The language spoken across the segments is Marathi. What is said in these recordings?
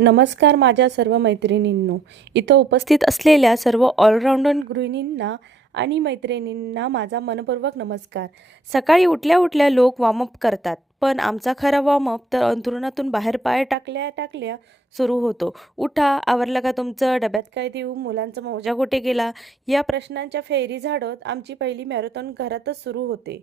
नमस्कार माझ्या सर्व मैत्रिणींनो. इथं उपस्थित असलेल्या सर्व ऑलराऊंडर गृहिणींना आणि मैत्रिणींना माझा मनपूर्वक नमस्कार. सकाळी उठल्या उठल्या लोक वॉर्मअप करतात, पण आमचा खरा वॉर्मअप तर अंथरुणातून बाहेर पाय टाकल्या टाकल्या सुरू होतो. उठा, आवरलं का तुमचं? डब्यात काय देऊ? मुलांचा मौजा कुठे गेला? या प्रश्नांच्या फेरी झाडत आमची पहिली मॅरेथॉन घरातच सुरू होते.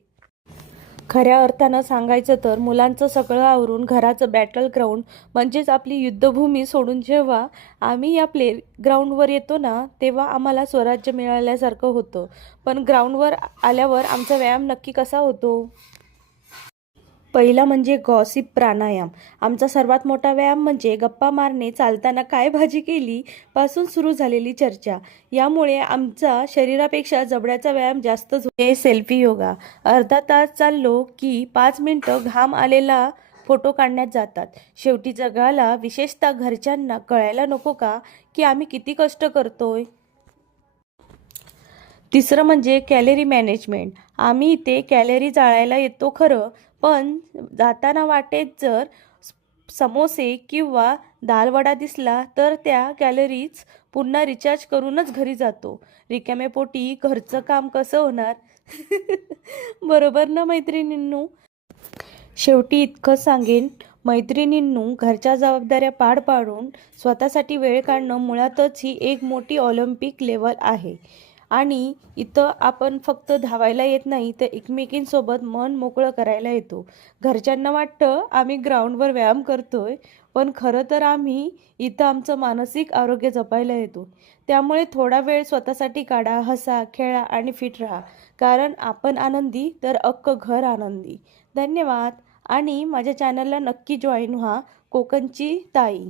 खऱ्या अर्थानं सांगायचं तर मुलांचं सगळं आवरून घराचं बॅटल ग्राउंड म्हणजेच आपली युद्धभूमी सोडून जेव्हा आम्ही या ग्राउंडवर येतो ना, तेव्हा आम्हाला स्वराज्य मिळाल्यासारखं होतं. पण ग्राउंडवर आल्यावर आमचा व्यायाम नक्की कसा होतो? पहिला म्हणजे गॉसिप प्राणायाम. आमचा सर्वात मोठा व्यायाम म्हणजे गप्पा मारणे, चालताना काय भाजी केली पासून सुरू झालेली चर्चा. यामुळे आमचा शरीरापेक्षा जबड्याचा व्यायाम जास्तच होतो. सेल्फी योगा. अर्धा तास चाललो की 5 मिनिटं घाम आलेला फोटो काढण्यात जातात. शेवटी जगाला, विशेषतः घरच्यांना कळायला नको का की आम्ही किती कष्ट करतोय? तिसरं म्हणजे कॅलरी मॅनेजमेंट. आम्ही इथे कॅलरी जाळायला येतो खरं, पण जाताना वाटेत जर समोसे किंवा दाल वडा दिसला तर त्या कॅलरीज पुन्हा रिचार्ज करूनच घरी जातो. रिकाम्या पोटी घरचं काम कसं होणार? बरोबर ना मैत्रिणींनो? शेवटी इतकं सांगेन मैत्रिणींनो, घरच्या जबाबदाऱ्या पार पाडून स्वतःसाठी वेळ काढणं मुळातच ही एक मोठी ऑलिम्पिक लेवल आहे. आणि इथं आपण फक्त धावायला येत नाही तर एकमेकींसोबत मन मोकळं करायला येतो. घरच्यांना वाटतं आम्ही ग्राउंडवर व्यायाम करतोय, पण खरं तर आम्ही इथं आमचं मानसिक आरोग्य जपायला येतो. त्यामुळे थोडा वेळ स्वतःसाठी काढा, हसा, खेळा आणि फिट राहा. कारण आपण आनंदी तर अख्खं घर आनंदी. धन्यवाद. आणि माझ्या चॅनलला नक्की जॉईन व्हा. कोकणची ताई.